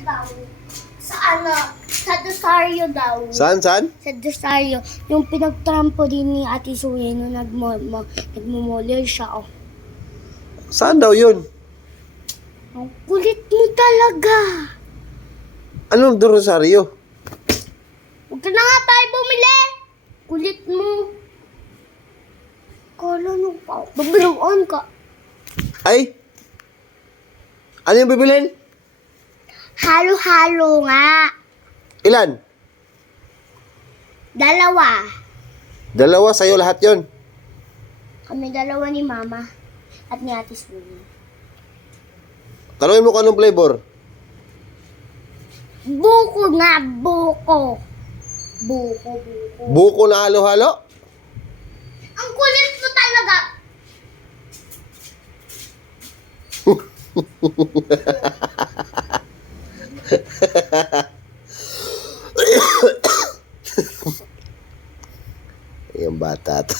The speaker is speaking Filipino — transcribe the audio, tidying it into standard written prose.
daw. Sa ano, sa Rosario daw. Saan? Sa Rosario. Yung pinagtrampo din ni Ate Suye nung nagmumulil siya, oh. Saan daw yun? Ang kulit mo talaga. Anong Rosario? Huwag ka na nga tayo bumili. Kulit mo. Kala nung pa. Babiluan ka. Ay? Ano yung bibilhin? Halo-halo nga. Ilan? 2. Dalawa, sa'yo lahat yon. Kami 2 ni Mama at ni Ate Suye. Tanungin mo kung anong flavor. Buko nga, buko. Buko. Buko na halo-halo? Ang kulit mo talaga. Yung bata to.